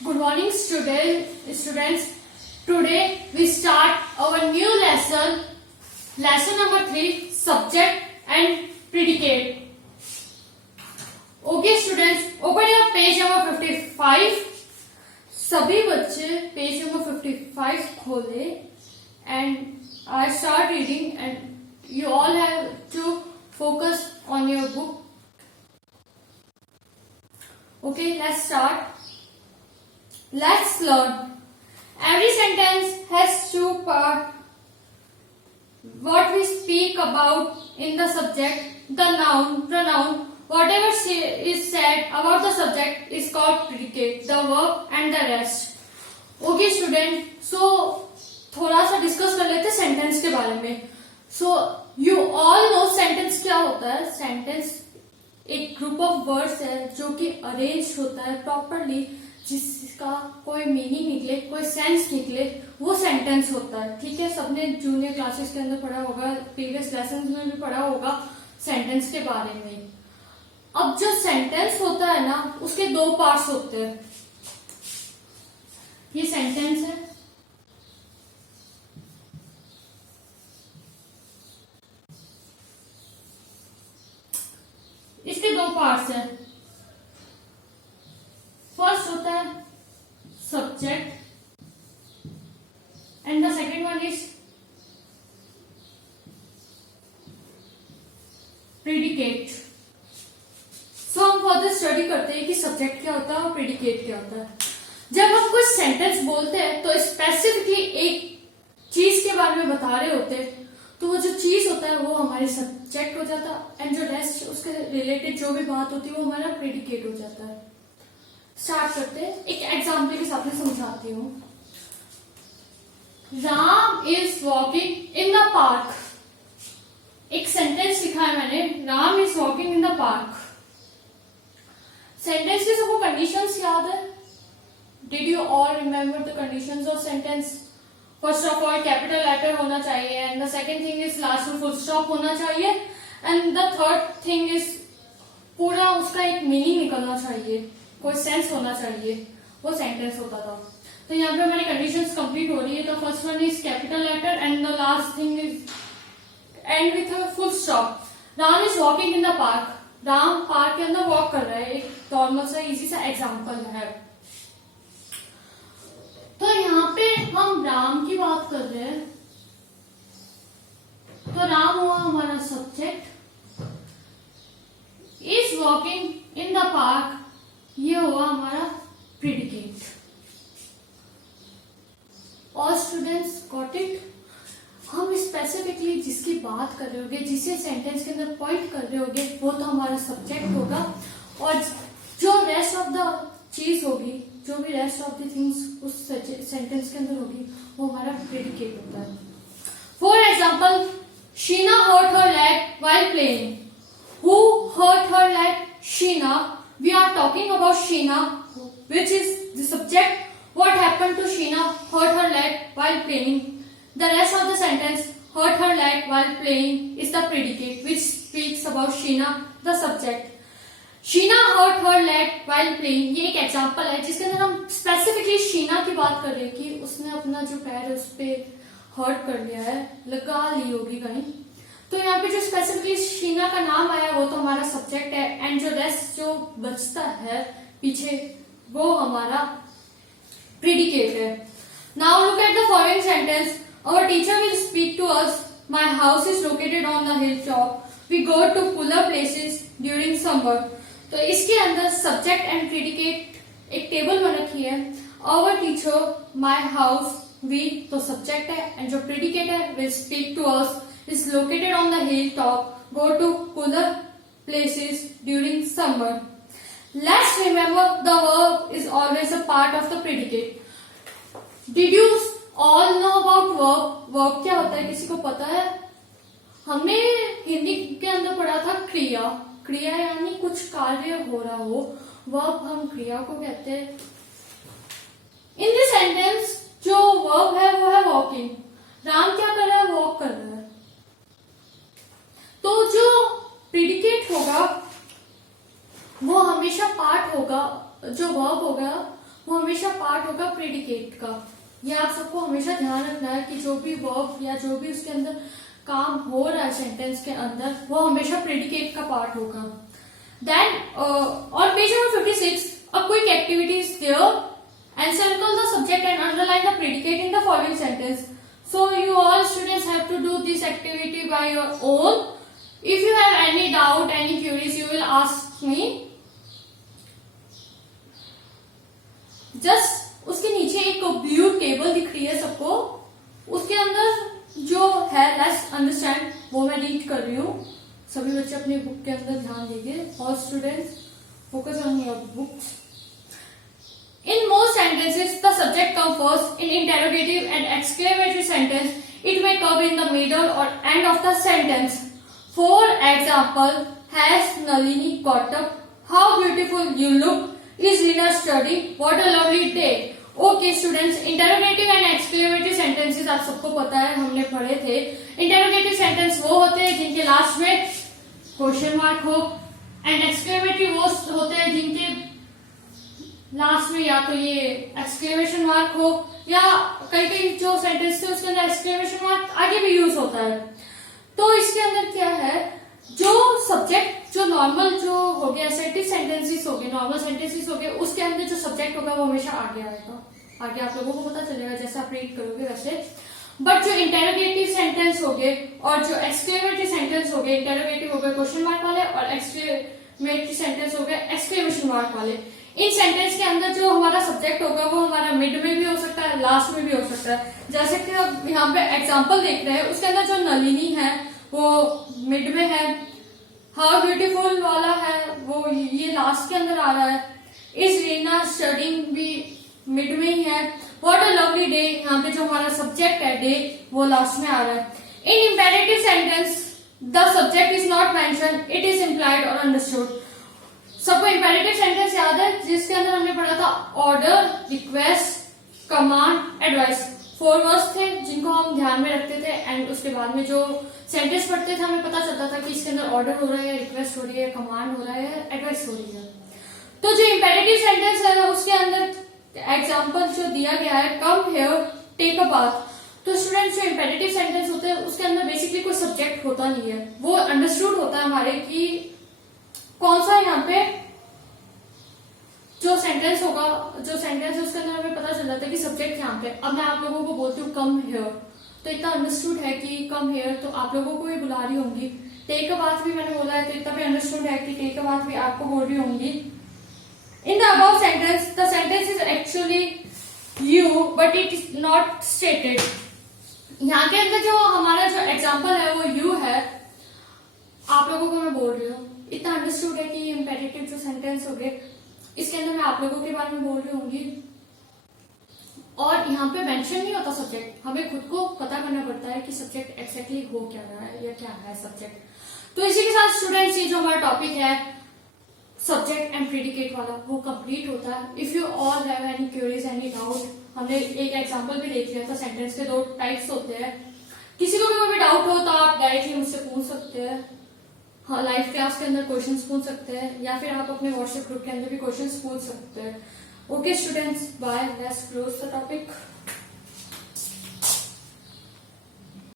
Good morning, students. Today we start our new lesson number 3, subject and predicate. Okay, students, open your page number 55. सभी बच्चे page number 55 खोले and I start reading and you all have to focus on your book. Okay, let's start. Let's learn. Every sentence has two parts. What we speak about in the subject, the noun, pronoun, whatever is said about the subject is called predicate, the verb and the rest. Okay student, so थोड़ा सा discuss कर लेते हैं sentence के बारे में. So you all know sentence क्या होता है. सेंटेंस एक ग्रुप ऑफ वर्ड्स है जो कि अरेंज होता है प्रॉपरली, जिसका कोई मीनिंग निकले, कोई सेंस निकले, वो सेंटेंस होता है. ठीक है, सबने जूनियर क्लासेस के अंदर पढ़ा होगा, प्रीवियस लेसन में भी पढ़ा होगा सेंटेंस के बारे में. अब जो सेंटेंस होता है ना, उसके दो पार्ट्स होते हैं. ये सेंटेंस है, इसके दो पार्ट्स हैं. फर्स्ट होता है subject and the second one is predicate. So हम फर्दर स्टडी करते हैं कि सब्जेक्ट क्या होता है और प्रेडिकेट क्या होता है. जब हम कुछ सेंटेंस बोलते हैं तो स्पेसिफिकली एक चीज के बारे में बता रहे होते हैं, तो वो जो चीज होता है वो हमारे सब्जेक्ट हो जाता है एंड जो रेस्ट उसके रिलेटेड जो भी बात होती है वो हमारा प्रेडिकेट हो जाता है. स्टार्ट करते हैं. एक एग्जाम्पल के साथ में समझाती हूँ. Ram is walking in the park. एक सेंटेंस लिखा है मैंने, Ram is walking in the park. Sentence के सबको कंडीशंस याद है. Did you all remember the conditions of sentence? First of all capital letter होना चाहिए and the second thing is last में फुल स्टॉप होना चाहिए and the third thing is पूरा उसका एक मीनिंग निकलना चाहिए, कोई सेंस होना चाहिए, वो सेंटेंस होता था. तो यहाँ पे हमारी कंडीशंस कंप्लीट हो रही है. तो first one is capital letter and the last thing is end with a full stop. Ram is walking in the park. Ram park के अंदर वॉक कर रहा है. एक नॉर्मल सा इजी सा एग्जाम्पल है. तो यहाँ पे हम राम की बात कर रहे हैं, तो राम हुआ हमारा subject. Is walking in the park, ये हुआ हमारा प्रेडिकेट. और स्टूडेंट्स गॉट इट? हम स्पेसिफिकली जिसकी बात कर रहे होंगे, जिसे सेंटेंस के अंदर पॉइंट कर रहे होंगे, वो तो हमारा सब्जेक्ट होगा और जो रेस्ट ऑफ द चीज होगी, जो भी रेस्ट ऑफ द थिंग्स उस सेंटेंस के अंदर होगी, वो हमारा प्रेडिकेट होता है. For example, Sheena hurt her leg while playing. Who hurt her leg? Sheena. We are talking about Sheena, which is the subject. What happened to Sheena? Hurt her leg while playing. The rest of the sentence, hurt her leg while playing, is the predicate which speaks about Sheena, the subject. Sheena hurt her leg while playing. ये एक example है जिसके अंदर हम specifically Sheena की बात कर रहे हैं कि उसने अपना जो पैर है उस पर हर्ट कर लिया है, लगा ली होगी कहीं. तो यहाँ पे जो स्पेसिफिकली शीना का नाम आया वो तो हमारा सब्जेक्ट है एंड जो रेस्ट जो बचता है पीछे वो हमारा प्रेडिकेट है. Now look at the following sentence. Our teacher will speak to us. My house is located on the hill top. We go to cooler places during summer. तो इसके अंदर सब्जेक्ट एंड प्रेडिकेट एक table में रखी है. Our teacher, my house, we तो subject है and जो प्रेडिकेट है will speak to us is located on the hilltop. Go to cooler places during summer. Let's remember the verb is always a part of the predicate. Did you all know about verb? Verb क्या होता है, किसी को पता है? हमने हिंदी के अंदर पढ़ा था क्रिया. क्रिया यानी कुछ कार्य हो रहा हो. वर्ब हम क्रिया को कहते हैं. इन दिस सेंटेंस जो वर्ब है वो है वॉकिंग. राम क्या कर रहा है? वॉक कर रहा है. तो जो प्रेडिकेट होगा वो हमेशा पार्ट होगा, जो वर्ब होगा वो हमेशा पार्ट होगा प्रेडिकेट का। ये आप सबको हमेशा ध्यान रखना है कि जो भी वर्ब या जो भी उसके अंदर काम हो रहा है सेंटेंस के अंदर वो हमेशा प्रेडिकेट का पार्ट होगा। Then on page number 56, a quick activity is there. Encircle the subject and underline the predicate in the following sentence. So you all students have to do this activity by your own. If you have any doubt, any queries, you will ask me. Just उसके नीचे एक blue table दिख रही है सबको, उसके अंदर जो है लेट्स अंडरस्टैंड वो मैं रीड कर रही हूँ। सभी बच्चे अपनी बुक के अंदर ध्यान दीजिए। All students focus on your books. In most sentences, the subject comes first. In interrogative and exclamatory sentence, it may come in the middle or end of the sentence. For example, has Nalini got up? How beautiful you look! Is Rina studying? What a lovely day! Okay, students, interrogative and exclamatory sentences आप सबको पता है, हमने पढ़े थे। Interrogative sentence वो होते हैं जिनके लास्ट में क्वेश्चन मार्क हो, एंड एक्सक्लेमेटरी वो होते हैं जिनके लास्ट में या तो ये एक्सक्लेमेशन मार्क हो या कई कई जो सेंटेंस थे उसके अंदर एक्सक्लेमेशन मार्क आगे भी यूज होता है। तो इसके अंदर क्या है, जो सब्जेक्ट जो नॉर्मल जो हो गया असर्टिव सेंटेंसेस हो गए, नॉर्मल सेंटेंसेस हो गए, उसके अंदर जो सब्जेक्ट होगा वो हमेशा आगे आएगा। आगे आप लोगों को पता चलेगा जैसे आप रीड करोगे वैसे। बट जो इंटेरोगेटिव सेंटेंस हो गए और जो एक्सक्लेमेटरी सेंटेंस हो गए, इंटेरोगेटिव हो गए क्वेश्चन मार्क वाले और एक्सक्लेमेटरी सेंटेंस हो गए एक्सक्लेमेशन मार्क वाले, इन सेंटेंस के अंदर जो हमारा सब्जेक्ट होगा वो हमारा मिड में भी हो सकता है, लास्ट में भी हो सकता है। जैसे कि अब यहाँ पे एग्जांपल देख रहे हैं, उसके अंदर जो नलिनी है वो मिड में है, हाउ ब्यूटीफुल वाला है वो ये लास्ट के अंदर आ रहा है, इज रीना स्टडिंग भी मिड में ही है, व्हाट अ लवली डे यहाँ पे जो हमारा सब्जेक्ट है डे वो लास्ट में आ रहा है। In imperative sentence the subject is not mention, it is implied और अंडरस्टूड। सबको इंपेरेटिव सेंटेंस याद है जिसके अंदर हमने पढ़ा था order, request, command, advice. 4 words थे जिनको हम ध्यान में रखते थे एंड उसके बाद में जो सेंटेंस पढ़ते थे हमें पता चलता था कि इसके अंदर ऑर्डर हो रहा है, रिक्वेस्ट हो रही है, कमांड हो रहा है, एडवाइस हो रही है। तो जो इंपेरेटिव सेंटेंस है उसके अंदर एग्जाम्पल जो दिया गया है, come here, take a bath. तो स्टूडेंट्स जो इंपेरेटिव सेंटेंस होते हैं उसके अंदर बेसिकली कोई सब्जेक्ट होता नहीं है, वो अंडरस्टूड होता है हमारे कि कौन सा यहाँ पे जो सेंटेंस होगा, जो सेंटेंस है उसके अंदर हमें पता चल जाता है कि सब्जेक्ट यहाँ पे। अब मैं आप लोगों को बोलती हूँ कम हियर, तो इतना अंडरस्टूड है कि कम हियर तो आप लोगों को ही बुला रही होंगी। टेक अ बाथ भी मैंने बोला है तो इतना भी अंडरस्टूड है कि टेक अ बाथ भी आपको बोल रही होंगी। In the above sentence the sentence is actually you but it is not stated. यहाँ के अंदर जो हमारा जो एग्जाम्पल है वो यू है, आप लोगों को मैं बोल रही हूँ। इतना अंडरस्टूड है कि इंपेरेटिव जो सेंटेंस हो गए इसके अंदर मैं आप लोगों के बारे में बोल रही होंगी। और यहाँ पे मेंशन नहीं होता सब्जेक्ट, हमें खुद को पता करना पड़ता है कि सब्जेक्ट एक्जैक्टली हो क्या रहा है या क्या है सब्जेक्ट। तो इसी के साथ स्टूडेंट्स ये जो हमारा टॉपिक है सब्जेक्ट एंड प्रेडिकेट वाला वो कंप्लीट होता है। If you all have any queries, any doubt, हमने एक एग्जांपल भी देख लिया था, सेंटेंस के 2 टाइप्स होते हैं। किसी को भी कोई भी डाउट हो तो आप डायरेक्टली मुझसे पूछ सकते हैं, हाँ लाइव क्लास के अंदर क्वेश्चंस पूछ सकते हैं या फिर आप अपने व्हाट्सएप ग्रुप के अंदर भी क्वेश्चंस पूछ सकते हैं। Okay students, bye, let's close the topic.